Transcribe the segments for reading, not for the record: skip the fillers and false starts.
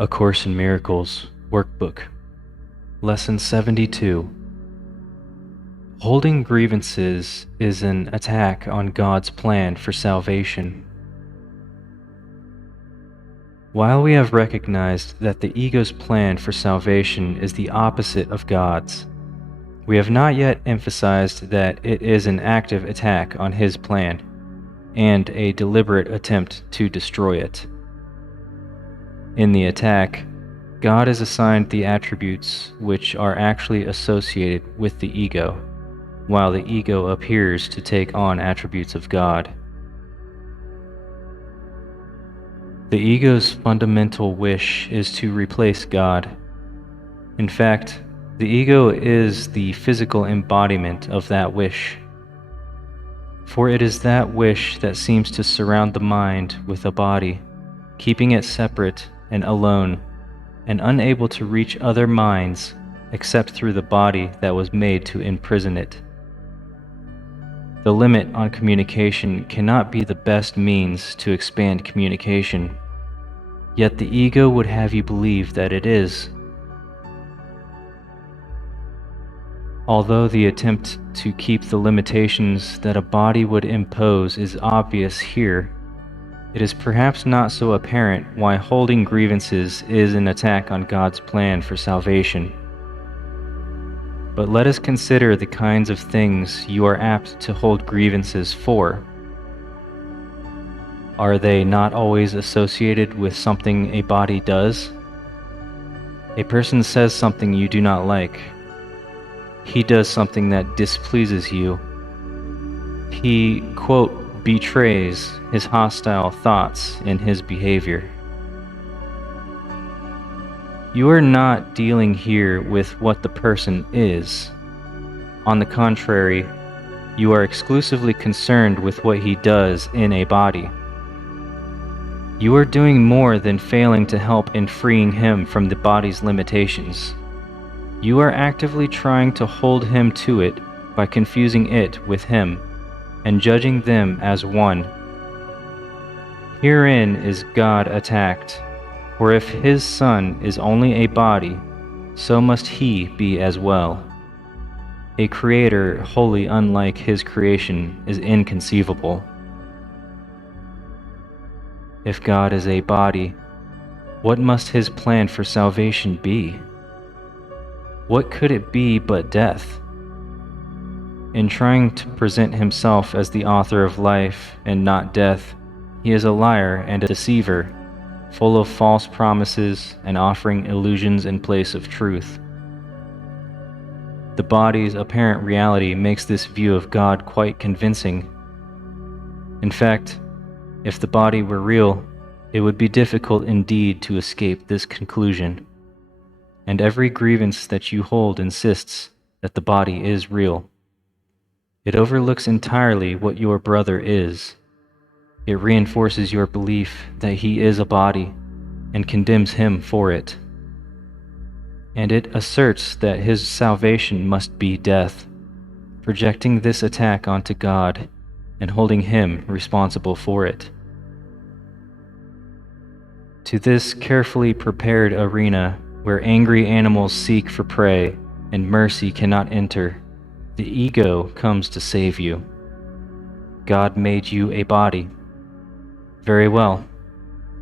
A Course in Miracles, Workbook, Lesson 72. Holding grievances is an attack on God's plan for salvation. While we have recognized that the ego's plan for salvation is the opposite of God's, we have not yet emphasized that it is an active attack on His plan and a deliberate attempt to destroy it. In the attack, God is assigned the attributes which are actually associated with the ego, while the ego appears to take on attributes of God. The ego's fundamental wish is to replace God. In fact, the ego is the physical embodiment of that wish. For it is that wish that seems to surround the mind with a body, keeping it separate and alone, and unable to reach other minds except through the body that was made to imprison it. The limit on communication cannot be the best means to expand communication, yet the ego would have you believe that it is. Although the attempt to keep the limitations that a body would impose is obvious here, it is perhaps not so apparent why holding grievances is an attack on God's plan for salvation. But let us consider the kinds of things you are apt to hold grievances for. Are they not always associated with something a body does? A person says something you do not like. He does something that displeases you. He, quote, betrays his hostile thoughts in his behavior. You are not dealing here with what the person is. On the contrary, you are exclusively concerned with what he does in a body. You are doing more than failing to help in freeing him from the body's limitations. You are actively trying to hold him to it by confusing it with him and judging them as one. Herein is God attacked, for if His Son is only a body, so must He be as well. A creator wholly unlike His creation is inconceivable. If God is a body, what must His plan for salvation be? What could it be but death? In trying to present Himself as the author of life and not death, He is a liar and a deceiver, full of false promises and offering illusions in place of truth. The body's apparent reality makes this view of God quite convincing. In fact, if the body were real, it would be difficult indeed to escape this conclusion. And every grievance that you hold insists that the body is real. It overlooks entirely what your brother is. It reinforces your belief that he is a body and condemns him for it. And it asserts that his salvation must be death, projecting this attack onto God and holding him responsible for it. To this carefully prepared arena where angry animals seek for prey and mercy cannot enter, the ego comes to save you. God made you a body. Very well.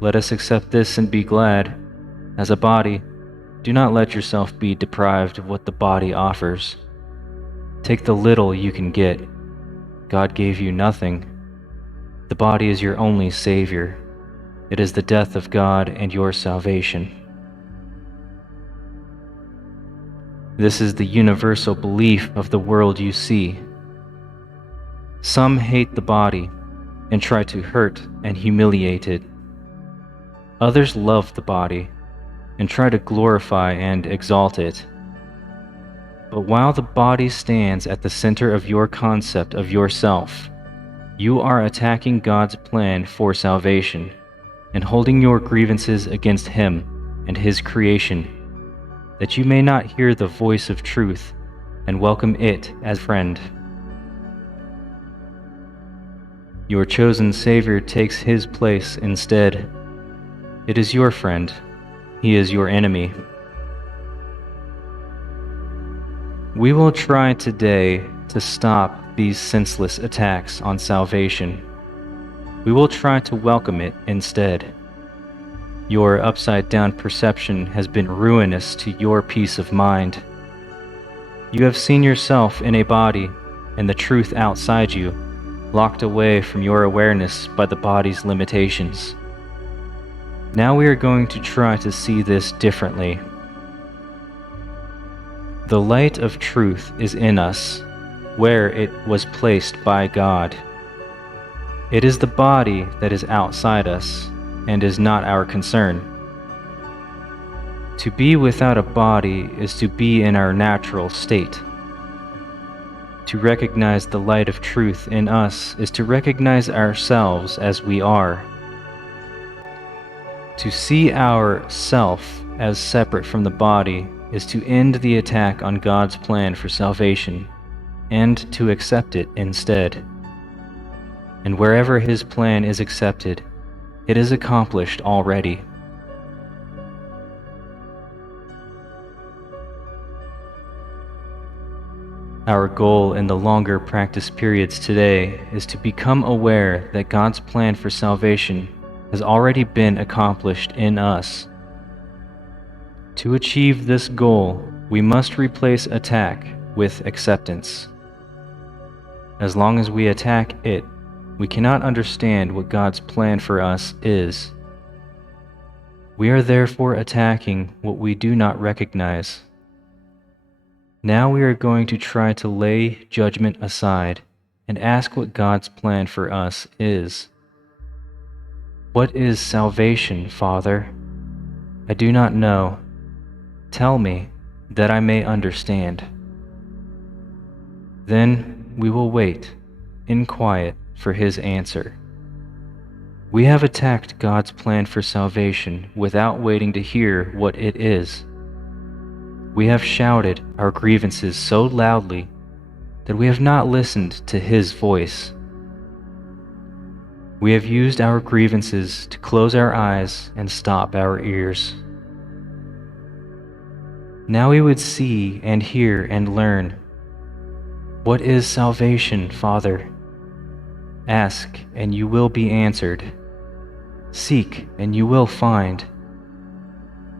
Let us accept this and be glad. As a body, do not let yourself be deprived of what the body offers. Take the little you can get. God gave you nothing. The body is your only savior. It is the death of God and your salvation. This is the universal belief of the world you see. Some hate the body and try to hurt and humiliate it. Others love the body and try to glorify and exalt it. But while the body stands at the center of your concept of yourself, you are attacking God's plan for salvation and holding your grievances against Him and His creation, that you may not hear the voice of truth and welcome it as friend. Your chosen Savior takes His place instead. It is your friend, He is your enemy. We will try today to stop these senseless attacks on salvation. We will try to welcome it instead. Your upside-down perception has been ruinous to your peace of mind. You have seen yourself in a body and the truth outside you, locked away from your awareness by the body's limitations. Now we are going to try to see this differently. The light of truth is in us, where it was placed by God. It is the body that is outside us, and is not our concern. To be without a body is to be in our natural state. To recognize the light of truth in us is to recognize ourselves as we are. To see our self as separate from the body is to end the attack on God's plan for salvation, and to accept it instead. And wherever His plan is accepted, it is accomplished already. Our goal in the longer practice periods today is to become aware that God's plan for salvation has already been accomplished in us. To achieve this goal, we must replace attack with acceptance. As long as we attack it, we cannot understand what God's plan for us is. We are therefore attacking what we do not recognize. Now we are going to try to lay judgment aside and ask what God's plan for us is. What is salvation, Father? I do not know. Tell me, that I may understand. Then we will wait, in quiet, for His answer. We have attacked God's plan for salvation without waiting to hear what it is. We have shouted our grievances so loudly that we have not listened to His voice. We have used our grievances to close our eyes and stop our ears. Now we would see and hear and learn. What is salvation, Father? Ask, and you will be answered. Seek, and you will find.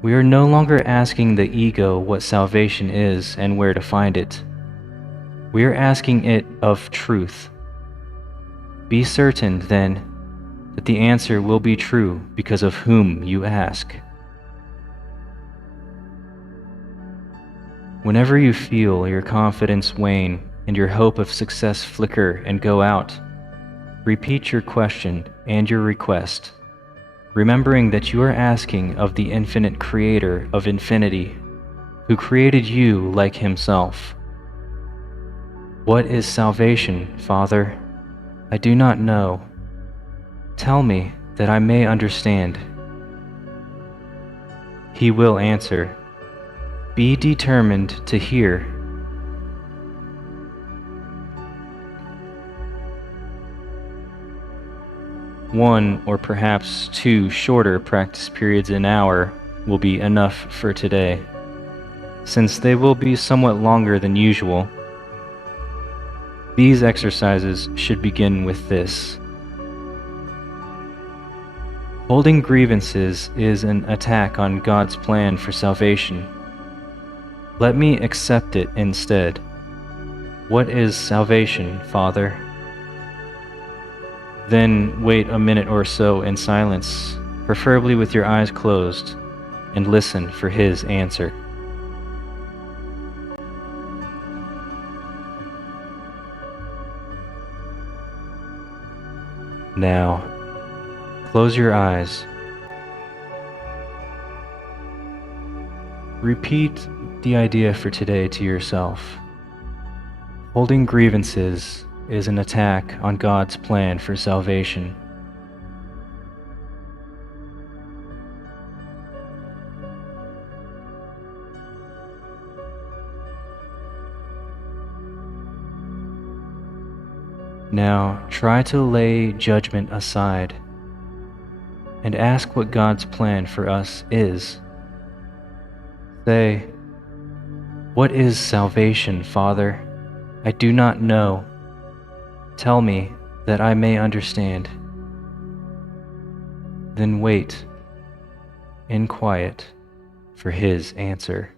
We are no longer asking the ego what salvation is and where to find it. We are asking it of truth. Be certain, then, that the answer will be true because of whom you ask. Whenever you feel your confidence wane and your hope of success flicker and go out, repeat your question and your request, remembering that you are asking of the infinite Creator of infinity, who created you like Himself. What is salvation, Father? I do not know. Tell me that I may understand. He will answer. Be determined to hear. One or perhaps two shorter practice periods an hour will be enough for today. Since they will be somewhat longer than usual, these exercises should begin with this. Holding grievances is an attack on God's plan for salvation. Let me accept it instead. What is salvation, Father? Then wait a minute or so in silence, preferably with your eyes closed, and listen for His answer. Now, close your eyes. Repeat the idea for today to yourself. Holding grievances is an attack on God's plan for salvation. Now try to lay judgment aside and ask what God's plan for us is. Say, "What is salvation, Father? I do not know. Tell me that I may understand." Then wait in quiet for his answer.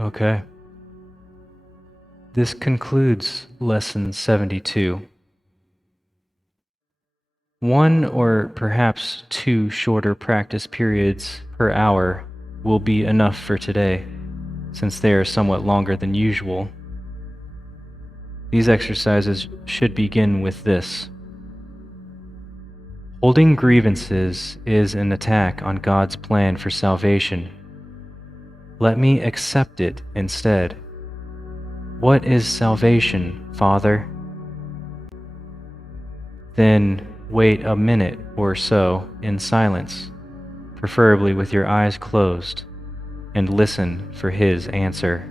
Okay. This concludes Lesson 72. One or perhaps two shorter practice periods per hour will be enough for today, since they are somewhat longer than usual. These exercises should begin with this. Holding grievances is an attack on God's plan for salvation. Let me accept it instead. What is salvation, Father? Then wait a minute or so in silence, preferably with your eyes closed, and listen for His answer.